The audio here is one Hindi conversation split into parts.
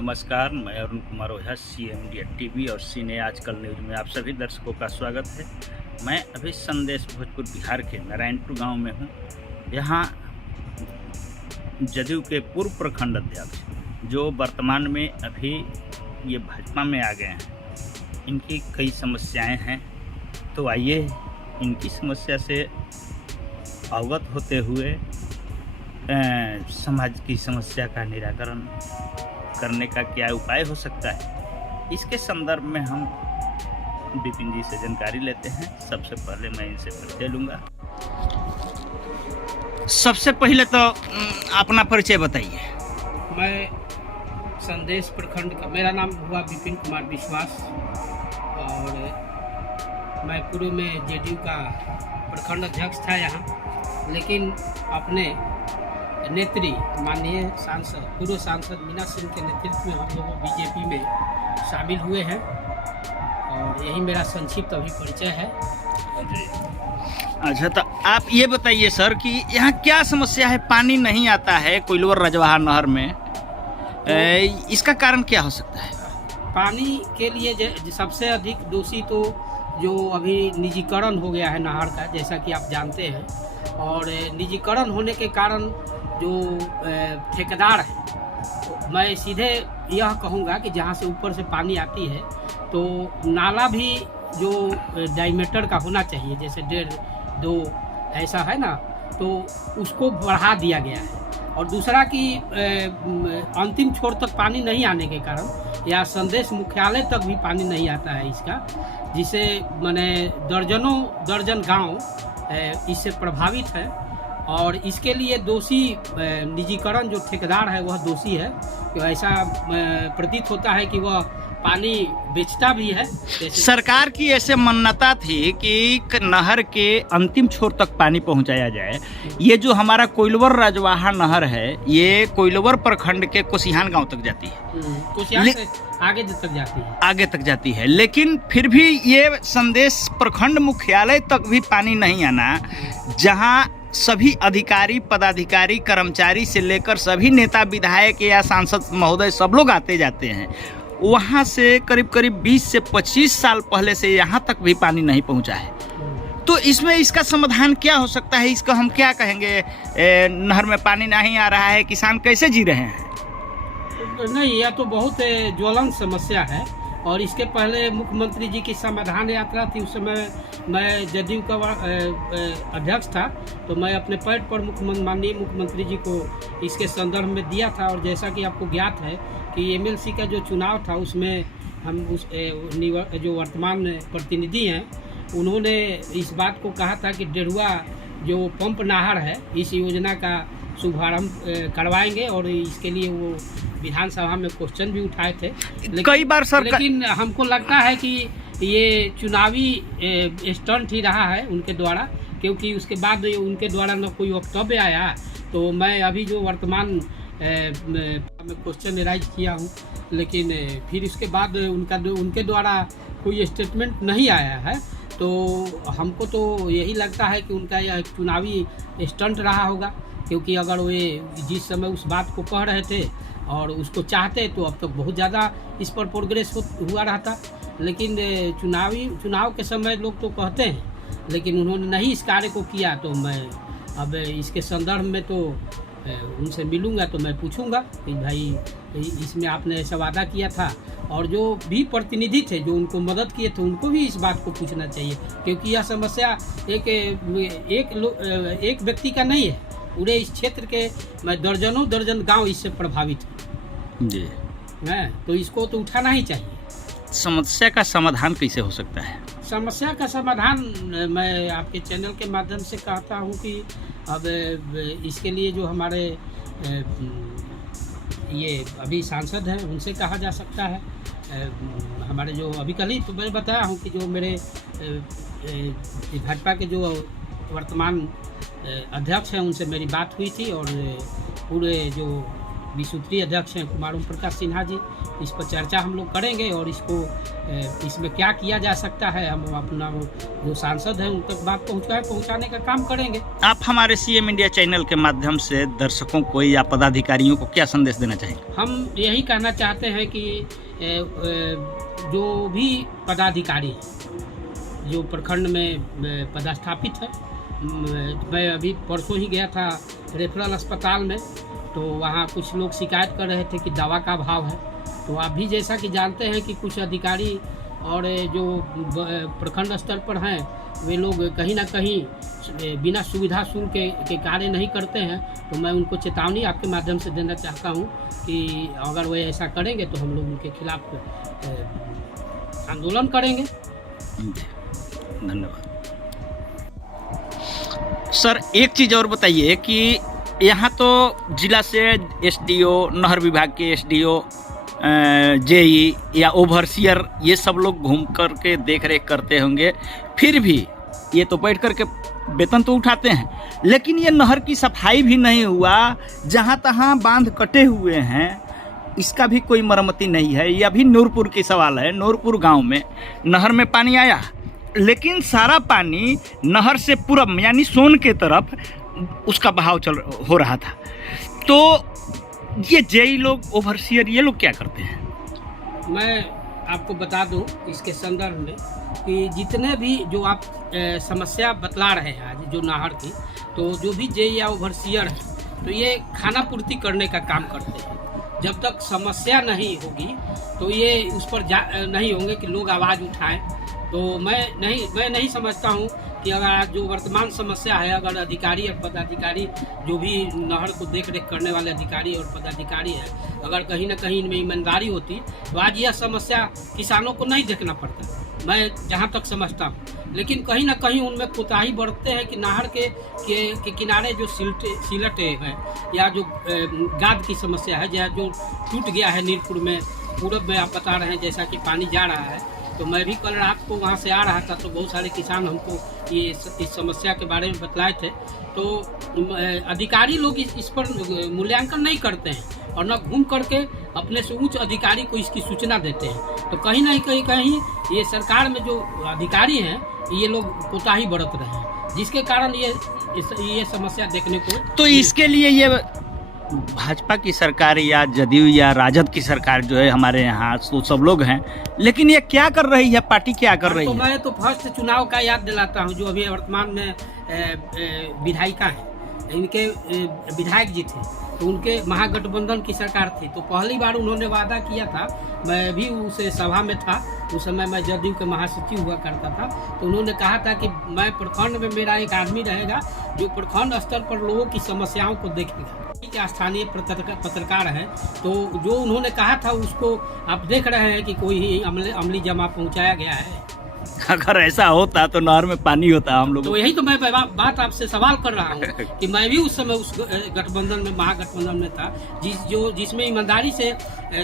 नमस्कार, मैं Arun Kumar Ojha, CM India TV और सीने आजकल न्यूज में आप सभी दर्शकों का स्वागत है। मैं अभी संदेश भोजपुर बिहार के नारायणपुर गांव में हूं। यहाँ जदयू के पूर्व प्रखंड अध्यक्ष जो वर्तमान में अभी ये भाजपा में आ गए हैं, इनकी कई समस्याएं हैं। तो आइए इनकी समस्या से अवगत होते हुए समाज की समस्या का निराकरण करने का क्या उपाय हो सकता है, इसके संदर्भ में हम विपिन जी से जानकारी लेते हैं। सबसे पहले मैं इनसे परिचय लूँगा। सबसे पहले तो अपना परिचय बताइए। मैं संदेश प्रखंड का, मेरा नाम हुआ विपिन कुमार विश्वास और मैं पूर्व में जेडीयू का प्रखंड अध्यक्ष था यहाँ, लेकिन अपने नेत्री माननीय सांसद, पूर्व सांसद मीना सिंह के नेतृत्व में हम लोग बीजेपी में शामिल हुए हैं और यही मेरा संक्षिप्त अभी परिचय है। अच्छा, तो आप ये बताइए सर कि यहाँ क्या समस्या है? पानी नहीं आता है कोइलवर रजवाहा नहर में, इसका कारण क्या हो सकता है? पानी के लिए सबसे अधिक दोषी तो जो अभी निजीकरण हो गया है नहर का, जैसा कि आप जानते हैं, और निजीकरण होने के कारण जो ठेकेदार है, तो मैं सीधे यह कहूँगा कि जहाँ से ऊपर से पानी आती है तो नाला भी जो डायमीटर का होना चाहिए, जैसे 1.5-2 ऐसा है ना, तो उसको बढ़ा दिया गया है। और दूसरा कि अंतिम छोर तक पानी नहीं आने के कारण या संदेश मुख्यालय तक भी पानी नहीं आता है इसका, जिसे माने दर्जन गांव इससे प्रभावित है। और इसके लिए दोषी निजीकरण जो ठेकेदार है वह दोषी है। तो ऐसा प्रतीत होता है कि वह पानी बेचता भी है। सरकार की ऐसे मान्यता थी कि नहर के अंतिम छोर तक पानी पहुंचाया जाए। ये जो हमारा कोइलवर रजवाहा नहर है, ये कोइलवर प्रखंड के कोसिहान गांव तक जाती है, कोसिहान से आगे तक जाती है। लेकिन फिर भी ये संदेश प्रखंड मुख्यालय तक भी पानी नहीं आना, जहां सभी अधिकारी, पदाधिकारी, कर्मचारी से लेकर सभी नेता, विधायक या सांसद महोदय सब लोग आते जाते हैं, वहाँ से करीब 20 से 25 साल पहले से यहाँ तक भी पानी नहीं पहुँचा है। तो इसमें इसका समाधान क्या हो सकता है? इसका हम क्या कहेंगे? नहर में पानी नहीं आ रहा है, किसान कैसे जी रहे हैं? नहीं, यह तो बहुत ज्वलंत समस्या है। और इसके पहले मुख्यमंत्री जी की समाधान यात्रा थी, उस समय मैं जदयू का अध्यक्ष था, तो मैं अपने पैड पर माननीय मुख्यमंत्री जी को इसके संदर्भ में दिया था। और जैसा कि आपको ज्ञात है कि MLC का जो चुनाव था, उसमें हम जो वर्तमान प्रतिनिधि हैं, उन्होंने इस बात को कहा था कि डेढ़ुआ जो पंप नहर है, इस योजना का शुभारंभ करवाएंगे और इसके लिए वो विधानसभा में क्वेश्चन भी उठाए थे। कई बार लेकिन हमको लगता है कि ये चुनावी स्टंट ही रहा है उनके द्वारा, क्योंकि उसके बाद उनके द्वारा न कोई वक्तव्य आया। तो मैं अभी जो वर्तमान में क्वेश्चन राइज किया हूँ, लेकिन फिर इसके बाद उनके द्वारा कोई स्टेटमेंट नहीं आया है। तो हमको तो यही लगता है कि उनका यह चुनावी स्टंट रहा होगा, क्योंकि अगर वे जिस समय उस बात को कह रहे थे और उसको चाहते तो अब तक बहुत ज़्यादा इस पर प्रोग्रेस हुआ रहता। लेकिन चुनाव के समय लोग तो कहते हैं, लेकिन उन्होंने नहीं इस कार्य को किया। तो मैं अब इसके संदर्भ में तो उनसे मिलूंगा, तो मैं पूछूंगा कि भाई इसमें आपने ऐसा वादा किया था। और जो भी प्रतिनिधि थे जो उनको मदद किए थे, उनको भी इस बात को पूछना चाहिए, क्योंकि यह समस्या एक व्यक्ति का नहीं है, पूरे इस क्षेत्र के दर्जन गांव इससे प्रभावित हैं जी। तो इसको तो उठाना ही चाहिए। समस्या का समाधान कैसे हो सकता है? समस्या का समाधान मैं आपके चैनल के माध्यम से कहता हूं कि अब इसके लिए जो हमारे ये अभी सांसद हैं, उनसे कहा जा सकता है। हमारे जो अभी कल ही तो मैं बताया हूं कि जो मेरे भाजपा के जो वर्तमान अध्यक्ष हैं, उनसे मेरी बात हुई थी और पूरे जो विसूत्री अध्यक्ष हैं कुमार ओम प्रकाश सिन्हा जी, इस पर चर्चा हम लोग करेंगे और इसको इसमें क्या किया जा सकता है हम अपना जो सांसद हैं उन तक बात पहुंचाने का काम करेंगे। आप हमारे CM इंडिया चैनल के माध्यम से दर्शकों को या पदाधिकारियों को क्या संदेश देना चाहेंगे? हम यही कहना चाहते हैं कि जो भी पदाधिकारी जो प्रखंड में पदस्थापित है, मैं अभी परसों ही गया था रेफरल अस्पताल में, तो वहाँ कुछ लोग शिकायत कर रहे थे कि दवा का अभाव है। तो आप भी जैसा कि जानते हैं कि कुछ अधिकारी और जो प्रखंड स्तर पर हैं वे लोग कहीं ना कहीं बिना सुविधा शुल्क के कार्य नहीं करते हैं। तो मैं उनको चेतावनी आपके माध्यम से देना चाहता हूँ कि अगर वे ऐसा करेंगे तो हम लोग उनके खिलाफ आंदोलन करेंगे। धन्यवाद सर। एक चीज़ और बताइए कि यहाँ तो जिला से SDO, नहर विभाग के SDO, JE या ओवरसियर ये सब लोग घूम कर के देख रेख करते होंगे, फिर भी ये तो बैठ कर के वेतन तो उठाते हैं, लेकिन ये नहर की सफाई भी नहीं हुआ। जहाँ तहाँ बांध कटे हुए हैं, इसका भी कोई मरम्मती नहीं है। ये अभी नूरपुर की सवाल है। नूरपुर गांव में नहर में पानी आया, लेकिन सारा पानी नहर से पूरब यानी सोन के तरफ उसका बहाव हो रहा था। तो ये JE लोग, ओवरसियर, ये लोग क्या करते हैं? मैं आपको बता दूं इसके संदर्भ में कि जितने भी जो आप समस्या बतला रहे हैं आज जो नहर की, तो जो भी JE या ओवरसियर है तो ये खाना पूर्ति करने का काम करते हैं। जब तक समस्या नहीं होगी तो ये उस पर नहीं होंगे कि लोग आवाज़ उठाएं। तो मैं नहीं समझता हूँ कि अगर जो वर्तमान समस्या है, अगर अधिकारी और पदाधिकारी जो भी नहर को देख रेख करने वाले अधिकारी और पदाधिकारी है, अगर कहीं ना कहीं इनमें ईमानदारी होती तो आज यह समस्या किसानों को नहीं देखना पड़ता, मैं जहाँ तक समझता हूँ। लेकिन कहीं ना कहीं उनमें कोताही बरतते हैं कि नहर के किनारे जो सिलटे हैं या जो गाद की समस्या है, जहाँ जो टूट गया है नीरपुर में, पूरब में आप बता रहे हैं जैसा कि पानी जा रहा है। तो मैं भी कल रात को वहाँ से आ रहा था, तो बहुत सारे किसान हमको ये इस समस्या के बारे में बतलाए थे। तो अधिकारी लोग इस पर मूल्यांकन नहीं करते हैं और न घूम करके अपने से उच्च अधिकारी को इसकी सूचना देते हैं। तो कहीं ना कहीं ये सरकार में जो अधिकारी हैं ये लोग कोताही बरत रहे हैं, जिसके कारण ये समस्या देखने को। तो इसके लिए ये भाजपा की सरकार या जदयू या राजद की सरकार जो है हमारे यहाँ, तो सब लोग हैं, लेकिन ये क्या कर रही है, पार्टी क्या कर रही है? मैं तो फर्स्ट चुनाव का याद दिलाता हूँ, जो अभी वर्तमान में विधायिका है, इनके विधायक जी थे, तो उनके महागठबंधन की सरकार थी। तो पहली बार उन्होंने वादा किया था, मैं भी उस सभा में था, उस समय मैं जदयू के महासचिव हुआ करता था। तो उन्होंने कहा था कि मैं प्रखंड में मेरा एक आदमी रहेगा जो प्रखंड स्तर पर लोगों की समस्याओं को देखेगा। स्थानीय पत्रकार हैं, तो जो उन्होंने कहा था उसको आप देख रहे हैं कि कोई ही अमली जमा पहुंचाया गया है। अगर ऐसा होता तो नहर में पानी होता हम लोग। तो यही तो मैं बात आपसे सवाल कर रहा हूँ कि मैं भी उस समय उस गठबंधन में, महागठबंधन में था, जिसमें ईमानदारी से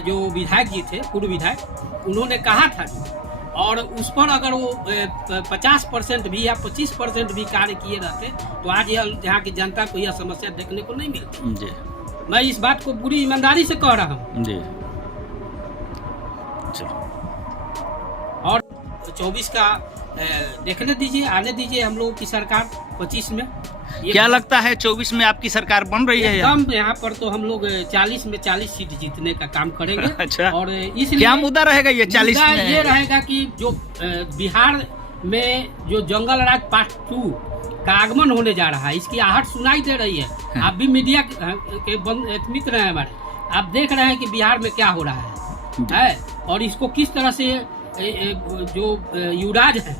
जो विधायक जी थे, पूर्व विधायक, उन्होंने कहा था और उस पर अगर वो 50% भी या 25% भी कार्य किए रहते तो आज यहाँ की जनता को यह समस्या देखने को नहीं मिलती जी। मैं इस बात को पूरी ईमानदारी से कह रहा हूँ जी। और 24 का देखने दीजिए, आने दीजिए हम लोगों की सरकार 25 में। क्या लगता है 24 में आपकी सरकार बन रही है? एकदम यहाँ पर तो हम लोग 40 में 40 सीट जीतने का काम करेंगे। अच्छा। और इसलिए क्या मुद्दा रहेगा ये 40 में? ये रहेगा कि जो बिहार में जो जंगल राज पार्ट 2 का आगमन होने जा रहा है, इसकी आहट सुनाई दे रही है। आप भी मीडिया के मित्र हैं हमारे, आप देख रहे हैं कि बिहार में क्या हो रहा है और इसको किस तरह से जो युवराज है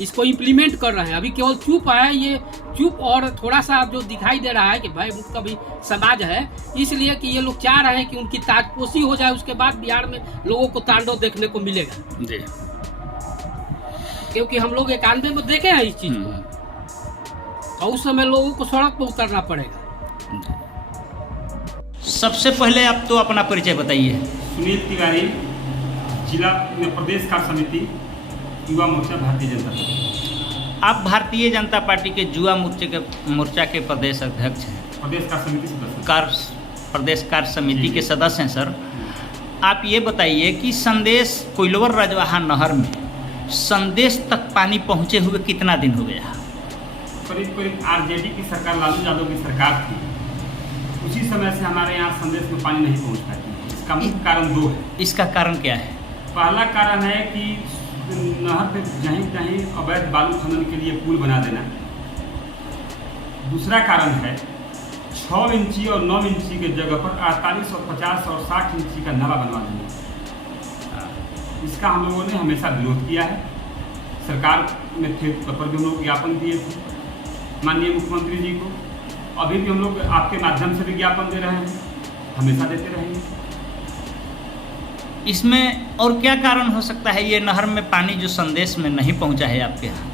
इसको इम्प्लीमेंट कर रहे हैं। अभी केवल चुप है, ये चुप और थोड़ा सा जो दिखाई दे रहा है कि भाई मुक्त भी समाज है, इसलिए कि ये लोग चाह रहे हैं कि उनकी ताजपोशी हो जाए, उसके बाद बिहार में लोगों को तांडव देखने को मिलेगा जी। क्योंकि हम लोग 91 में देखे हैं इस चीज को, और उस समय लोगों को सड़क पर उतरना पड़ेगा। सबसे पहले आप तो अपना परिचय बताइए। सुनील तिवारी, जिला प्रदेश कार्य समिति युवा मोर्चा भारतीय जनता पार्टी। आप भारतीय जनता पार्टी के युवा मोर्चा के प्रदेश अध्यक्ष हैं, प्रदेश कार्य समिति सदस्य। प्रदेश कार्य समिति के सदस्य हैं सर। आप ये बताइए कि संदेश कोइलवर रजवाहा नहर में संदेश तक पानी पहुँचे हुए कितना दिन हो गया? करीब करीब आरजेडी की सरकार, लालू यादव की सरकार थी, उसी समय से हमारे यहाँ संदेश में पानी नहीं पहुँच पाती। इसका मुख्य कारण दो है। इसका कारण क्या है? पहला कारण है कि नहर पे जहीं तहीं अवैध बालू खनन के लिए पुल बना देना। दूसरा कारण है 6 इंची और 9 इंची के जगह पर 48 और 50 और 60 इंची का नाला बनवा देना। इसका हम लोगों ने हमेशा विरोध किया है। सरकार में थे तब पर भी हम लोग ज्ञापन दिए थे माननीय मुख्यमंत्री जी को। अभी भी हम लोग आपके माध्यम से भी ज्ञापन दे रहे हैं, हमेशा देते रहेंगे। इसमें और क्या कारण हो सकता है? ये नहर में पानी जो संदेश में नहीं पहुंचा है आपके यहाँ,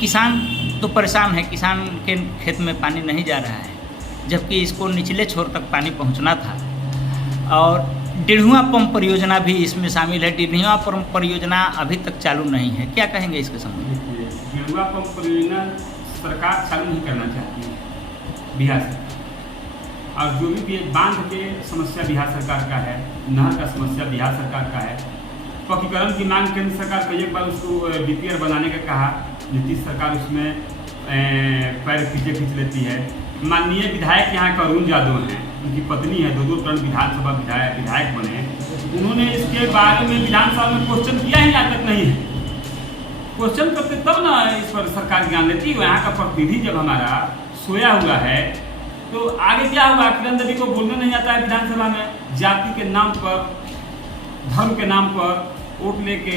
किसान तो परेशान है, किसान के खेत में पानी नहीं जा रहा है, जबकि इसको निचले छोर तक पानी पहुंचना था। और डिढ़ुआ पंप परियोजना भी इसमें शामिल है। डिढ़ुआ पंप परियोजना अभी तक चालू नहीं है, क्या कहेंगे इसके संबंध में? डिढ़ुआ पंप परियोजना सरकार चालू नहीं करना चाहती है बिहार सरकार। और जो भी बांध के समस्या बिहार सरकार का है, नहर का समस्या बिहार सरकार का है। पक्कीकरण की मांग केंद्र सरकार को एक बार उसको बीपीआर बनाने का कहा, नीतीश सरकार उसमें पैर खींच लेती है। माननीय विधायक यहाँ का अरुण यादव हैं, उनकी पत्नी है, 2 टर्म विधानसभा विधायक बने। उन्होंने इसके बारे में विधानसभा में क्वेश्चन किया ही आज तक नहीं है। क्वेश्चन करते तब ना इस पर सरकार ज्ञान लेती है। यहाँ का प्रतिनिधि जब हमारा सोया हुआ है तो आगे क्या होगा? किरण देवी को बोलने नहीं आता है विधानसभा में। जाति के नाम पर, धर्म के नाम पर वोट लेके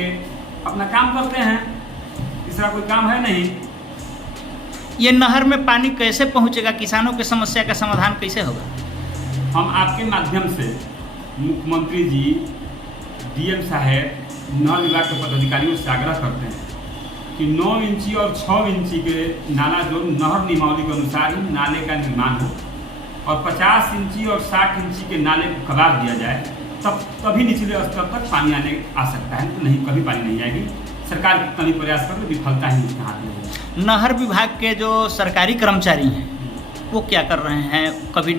अपना काम करते हैं, तीसरा कोई काम है नहीं। ये नहर में पानी कैसे पहुंचेगा? किसानों की समस्या का समाधान कैसे होगा? हम आपके माध्यम से मुख्यमंत्री जी, डीएम साहब, नहर विभाग के पदाधिकारियों से आग्रह करते हैं कि 9 इंची और 6 इंची के नाला जो नहर नियमावली के अनुसार ही नाले का निर्माण हो और 50 इंची और 60 इंची के नाले को कबार दिया जाए, तभी निचले स्तर तक पानी आ सकता है। तो नहीं, कभी पानी नहीं आएगी। सरकार कितना भी प्रयास कर, विफलता ही उसके हाथ में है। नहर विभाग के जो सरकारी कर्मचारी हैं वो क्या कर रहे हैं? कभी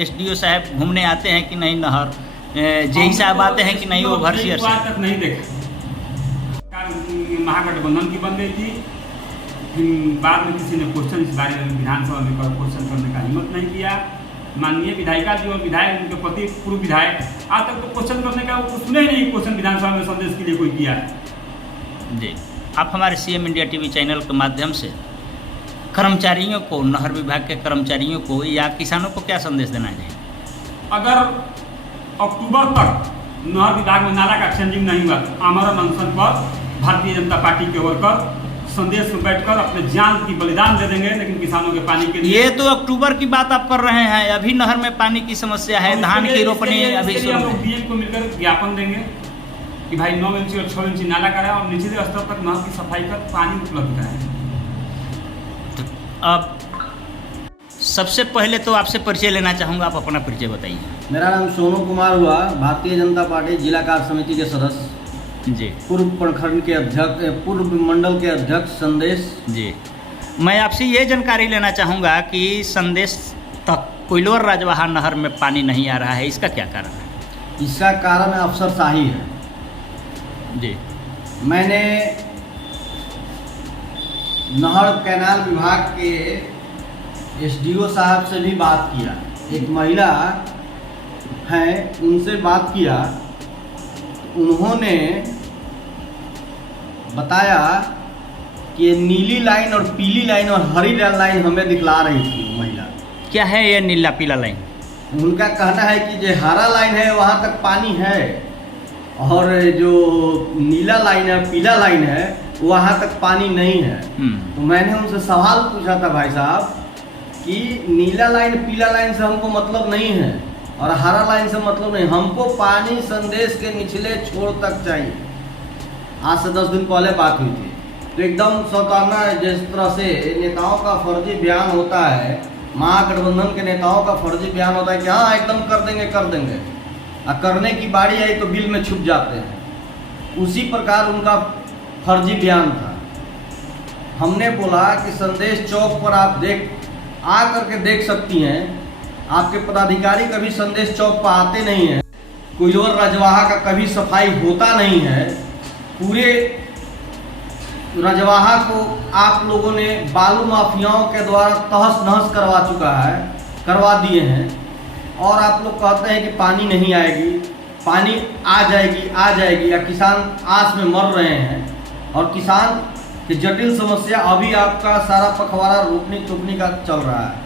एसडीओ साहब घूमने आते हैं कि नहीं नहर? जेई साहब आते हैं कि नहीं? वो भरसियर तक नहीं देखा। महागठबंधन की बन गई थी, बाद में किसी ने क्वेश्चन इस बारे में विधानसभा में क्वेश्चन करने का हिम्मत नहीं किया। माननीय विधायिका जी और विधायक, उनके पति पूर्व विधायक, आज तक तो क्वेश्चन करने का वो सुने ही नहीं। क्वेश्चन विधानसभा में संदेश के लिए कोई किया है जी। आप हमारे सीएम इंडिया टीवी चैनल के माध्यम से कर्मचारियों को, नहर विभाग के कर्मचारियों को या किसानों को क्या संदेश देना है? अगर अक्टूबर तक नहर विभाग में नाला का एक्सचेंजिंग नहीं हुआ तो आमरण अनशन पर भारतीय जनता पार्टी के वर्कर संदेश में बैठकर अपने जान की बलिदान दे देंगे, लेकिन किसानों के पानी के लिए। ये तो अक्टूबर की बात आप कर रहे हैं, अभी नहर में पानी की समस्या है, धान की रोपनी अभी शुरू है। डीएम को मिलकर ज्ञापन देंगे कि भाई 9 इंची और 6 इंची नाला कराएं और निचले स्तर तक नहर की सफाई कर पानी उपलब्ध कराएं। अब सबसे पहले तो आपसे परिचय लेना चाहूँगा, आप अपना परिचय बताइए। मेरा नाम सोनू कुमार हुआ, भारतीय जनता पार्टी जिला कार्य समिति के सदस्य जी, पूर्व प्रखंड के अध्यक्ष, पूर्व मंडल के अध्यक्ष संदेश जी। मैं आपसे ये जानकारी लेना चाहूँगा कि संदेश तक कोइलवर रजवाहा नहर में पानी नहीं आ रहा है, इसका क्या कारण है? इसका कारण अफसरशाही है जी। मैंने नहर कैनाल विभाग के एसडीओ साहब से भी बात किया, एक महिला हैं उनसे बात किया। उन्होंने बताया कि ये नीली लाइन और पीली लाइन और हरी लाइन हमें दिखला रही थी महिला। क्या है ये नीला पीला लाइन? उनका कहना है कि जो हरा लाइन है वहाँ तक पानी है और जो नीला लाइन है, पीला लाइन है, वहाँ तक पानी नहीं है। तो मैंने उनसे सवाल पूछा था भाई साहब कि नीला लाइन पीला लाइन से हमको मतलब नहीं है और हरा लाइन से मतलब नहीं, हमको पानी संदेश के निचले छोर तक चाहिए। आज से 10 दिन पहले बात हुई थी, तो एकदम सौताना जिस तरह से नेताओं का फर्जी बयान होता है, महागठबंधन के नेताओं का फर्जी बयान होता है कि हाँ एकदम कर देंगे और करने की बारी आई तो बिल में छुप जाते हैं, उसी प्रकार उनका फर्जी बयान था। हमने बोला कि संदेश चौक पर आप आ करके देख सकती हैं आपके पदाधिकारी कभी संदेश चौक पर आते नहीं हैं, कोइलवर रजवाहा का कभी सफाई होता नहीं है। पूरे रजवाहा को आप लोगों ने बालू माफियाओं के द्वारा तहस नहस करवा दिए हैं, और आप लोग कहते हैं कि पानी नहीं आएगी, पानी आ जाएगी, या किसान आस में मर रहे हैं। और किसान की जटिल समस्या अभी आपका सारा पखवाड़ा रोकने टोकने का चल रहा है।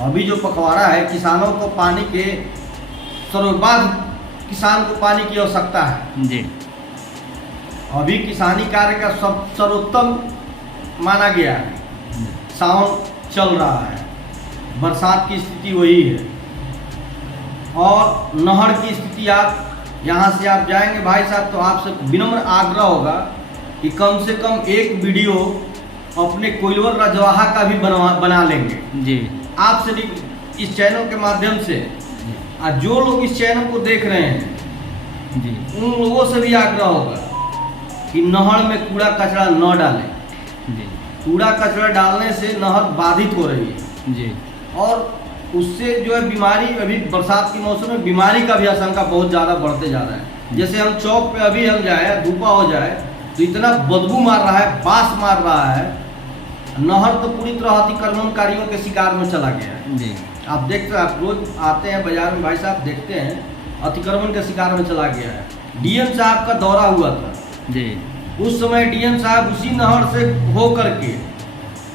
अभी जो पखवाड़ा है, किसानों को पानी के सर्वबाध किसान को पानी की आवश्यकता है जी। अभी किसानी कार्य का सर्वोत्तम माना गया है। सावन चल रहा है, बरसात की स्थिति वही है, और नहर की स्थिति आप यहाँ से आप जाएंगे भाई साहब, तो आपसे विनम्र आग्रह होगा कि कम से कम एक वीडियो अपने कोइलवर रजवाहा का भी बना लेंगे जी। आपसे इस चैनल के माध्यम से। और जो लोग इस चैनल को देख रहे हैं जी, उन लोगों से भी आग्रह होगा कि नहर में कूड़ा कचरा न डालें जी। कूड़ा कचरा डालने से नहर बाधित हो रही है जी। और उससे जो है बीमारी, अभी बरसात के मौसम में बीमारी का भी आशंका बहुत ज़्यादा बढ़ते जा रहा है। जैसे हम चौक पे अभी हम जाए, धूपा हो जाए तो इतना बदबू मार रहा है, बास मार रहा है। नहर तो पूरी तरह अतिक्रमणकारियों के शिकार में चला गया है जी। आप देखते हैं, आप रोज आते हैं बाजार में भाई साहब, देखते हैं अतिक्रमण के शिकार में चला गया है। डीएम साहब का दौरा हुआ था जी। उस समय डीएम साहब उसी नहर से हो करके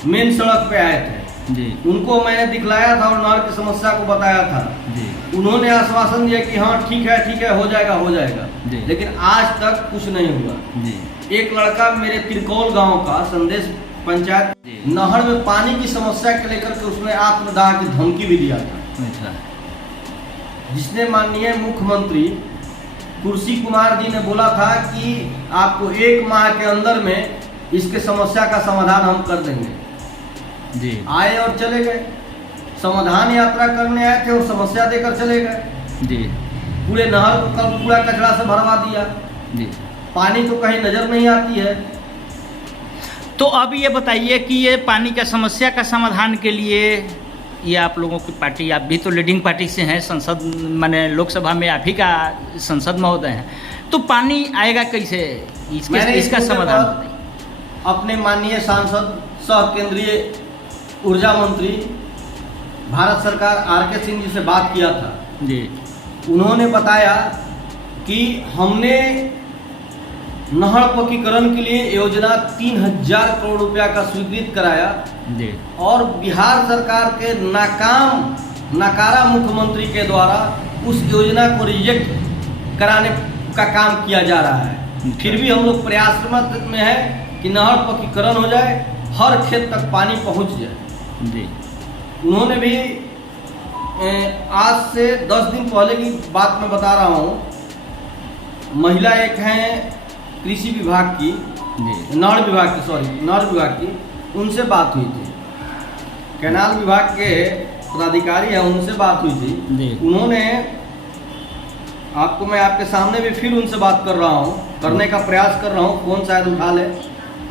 मेन सड़क पे आए थे जी। उनको मैंने दिखलाया था और नहर की समस्या को बताया था जी। उन्होंने आश्वासन दिया कि हाँ ठीक है हो जाएगा जी। लेकिन आज तक कुछ नहीं हुआ जी। एक लड़का मेरे तिरकौल गांव का संदेश पंचायत जी। नहर में पानी की समस्या के लेकर के उसने आत्मदाह की धमकी भी दिया था, अच्छा। जिसने माननीय मुख्यमंत्री कुर्सी कुमार जी ने बोला था कि आपको 1 माह के अंदर में इसके समस्या का समाधान हम कर देंगे। जी। आए और चले गए, समाधान यात्रा करने आए थे और समस्या देकर चले गए। जी। पूरे नहर को कल कूड़ा कचरा से भरवा दिया। जी। पानी तो कहीं नजर नहीं आती है। तो अब ये बताइए कि ये पानी का समस्या का समाधान के लिए ये आप लोगों की पार्टी, आप भी तो लीडिंग पार्टी से हैं, संसद माने लोकसभा में आप ही का संसद महोदय हैं, तो पानी आएगा कैसे? इसका समाधान बताइए। अपने माननीय सांसद सह केंद्रीय ऊर्जा मंत्री भारत सरकार आर.के. सिंह जी से बात किया था जी। उन्होंने बताया कि हमने नहर पक्कीकरण के लिए योजना 3000 करोड़ रुपया का स्वीकृत कराया जी। और बिहार सरकार के नाकारा मुख्यमंत्री के द्वारा उस योजना को रिजेक्ट कराने का काम किया जा रहा है। फिर भी हम लोग प्रयासरत में है कि नहर पक्कीकरण हो जाए, हर खेत तक पानी पहुंच जाए जी। उन्होंने भी आज से 10 दिन पहले की बात मैं बता रहा हूँ, महिला एक हैं कृषि विभाग की, नहर विभाग की, उनसे बात हुई थी। कैनाल विभाग के पदाधिकारी हैं, उनसे बात हुई थी। उन्होंने मैं आपके सामने भी फिर उनसे बात कर रहा हूँ, करने का प्रयास कर रहा हूँ, फोन शायद उठा ले,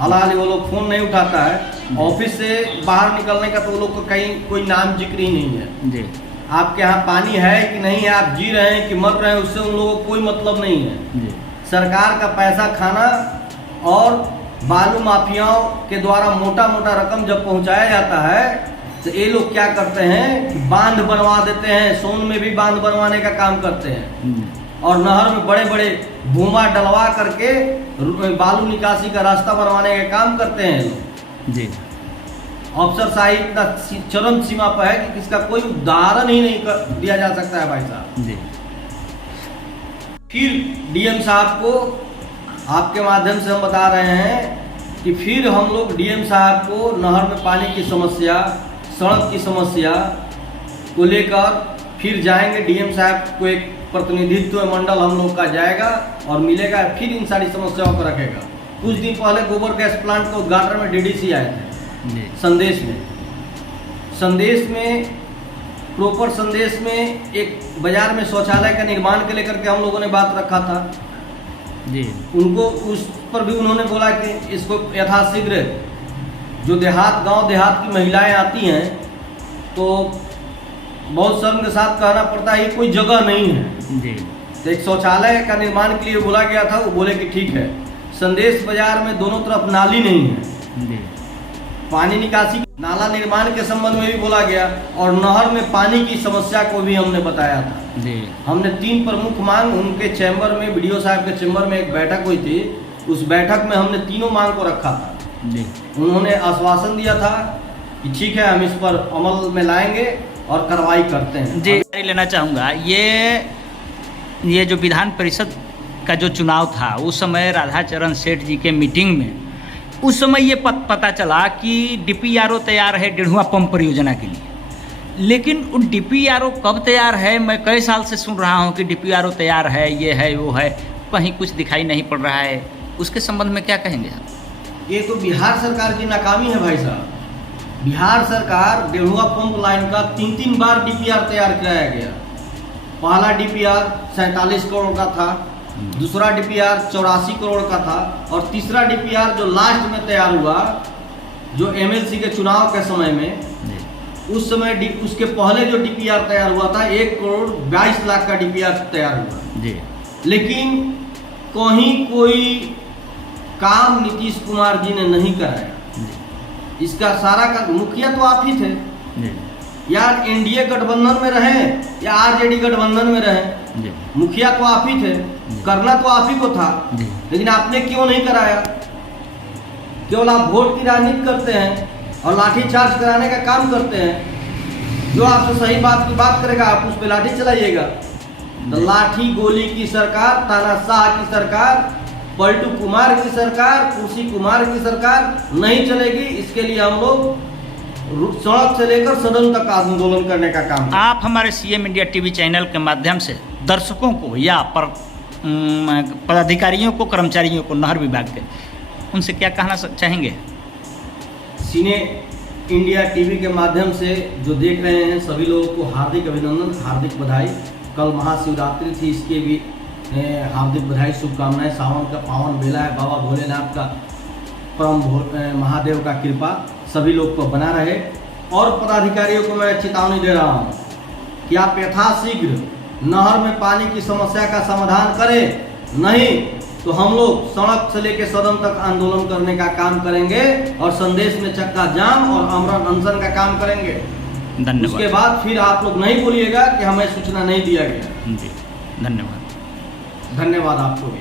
हालांकि वो लोग फोन नहीं उठाता है। ऑफिस से बाहर निकलने का तो वो लोग को कहीं कोई नाम जिक्र ही नहीं है जी। आपके यहाँ पानी है कि नहीं है, आप जी रहे हैं कि मर रहे हैं, उससे उन लोगों को कोई मतलब नहीं है जी। सरकार का पैसा खाना और बालू माफियाओं के द्वारा मोटा रकम जब पहुंचाया जाता है तो ये लोग क्या करते हैं कि बांध बनवा देते हैं, सोन में भी बांध बनवाने का काम करते हैं और नहर में बड़े भूमा डलवा करके बालू निकासी का रास्ता बनवाने का काम करते हैं जी। अफसरशाही इतना चरम सीमा पर है कि इसका कोई उदाहरण ही नहीं दिया जा सकता है भाई साहब जी। फिर डीएम साहब को आपके माध्यम से हम बता रहे हैं कि फिर हम लोग डीएम साहब को नहर में पानी की समस्या, सड़क की समस्या को लेकर फिर जाएंगे। डीएम साहब को एक प्रतिनिधित्व मंडल हम लोग का जाएगा और मिलेगा, फिर इन सारी समस्याओं को रखेगा। कुछ दिन पहले गोबर गैस प्लांट का उद्घाटन में डीडीसी आए थे संदेश में प्रॉपर संदेश में एक बाजार में शौचालय का निर्माण के लेकर के हम लोगों ने बात रखा था जी। उनको उस पर भी उन्होंने बोला कि इसको यथाशीघ्र जो गांव देहात की महिलाएं आती हैं तो बहुत शर्म के साथ कहना पड़ता है, ये कोई जगह नहीं है। जी तो एक शौचालय का निर्माण के लिए बोला गया था, वो बोले कि ठीक है। संदेश बाजार में दोनों तरफ नाली नहीं है, जी पानी निकासी नाला निर्माण के संबंध में भी बोला गया, और नहर में पानी की समस्या को भी हमने बताया था। जी हमने 3 प्रमुख मांग उनके चैम्बर में, बीडीओ साहब के चैम्बर में एक बैठक हुई थी, उस बैठक में हमने तीनों मांग को रखा था। जी उन्होंने आश्वासन दिया था कि ठीक है, हम इस पर अमल में लाएंगे और कार्रवाई करते हैं। जी लेना चाहूँगा, ये जो विधान परिषद का जो चुनाव था, उस समय राधाचरण सेठ जी के मीटिंग में उस समय ये पता चला कि DPRO तैयार है डेढ़ुआ पंप परियोजना के लिए, लेकिन वो DPRO कब तैयार है? मैं कई साल से सुन रहा हूँ कि DPRO तैयार है, ये है वो है, कहीं कुछ दिखाई नहीं पड़ रहा है। उसके संबंध में क्या कहेंगे आप? ये तो बिहार सरकार की नाकामी है भाई साहब। बिहार सरकार डेढ़ुआ पंप लाइन का 3 बार DPR तैयार कराया गया। पहला DPR 47 करोड़ का था, दूसरा DPR 84 करोड़ का था, और तीसरा DPR जो लास्ट में तैयार हुआ, जो MLC के चुनाव के समय में, उस समय उसके पहले जो DPR तैयार हुआ था 1 करोड़ 22 लाख का DPR तैयार हुआ जी। लेकिन कहीं कोई काम नीतीश कुमार जी ने नहीं कराया। इसका सारा का मुखिया तो आप ही थे जी। यार, NDA गठबंधन में रहे या RJD गठबंधन में रहे, जी। मुखिया तो आप ही थे, करना तो आप ही को था, जी। लेकिन आपने क्यों नहीं कराया? केवल आप वोट की राजनीति करते हैं और लाठी चार्ज कराने का काम करते हैं। जो आपसे सही बात की बात करेगा आप उस पर लाठी चलाइएगा। तो लाठी गोली की सरकार, तानाशाह की सरकार, पलटू कुमार की सरकार, कुर्सी कुमार की सरकार नहीं चलेगी। इसके लिए हम लोग सड़क से लेकर सदन तक आंदोलन करने का काम करें। आप हमारे CM इंडिया TV चैनल के माध्यम से दर्शकों को या पदाधिकारियों को, कर्मचारियों को, नहर विभाग के, उनसे क्या कहना चाहेंगे? सीने इंडिया TV के माध्यम से जो देख रहे हैं सभी लोगों को हार्दिक अभिनंदन, हार्दिक बधाई। कल महाशिवरात्रि थी, इसके भी हार्दिक बधाई, शुभकामनाएं। सावन का पावन बेला है, बाबा भोलेनाथ का, परम महादेव का कृपा सभी लोग को बना रहे। और पदाधिकारियों को मैं चेतावनी दे रहा हूँ कि आप यथाशीघ्र नहर में पानी की समस्या का समाधान करें, नहीं तो हम लोग सड़क से लेकर सदन तक आंदोलन करने का काम करेंगे और संदेश में चक्का जाम और आमरण अनशन का काम करेंगे। धन्यवाद। उसके बाद फिर आप लोग नहीं बोलिएगा कि हमें सूचना नहीं दिया गया। जी, धन्यवाद। धन्यवाद आपको भी।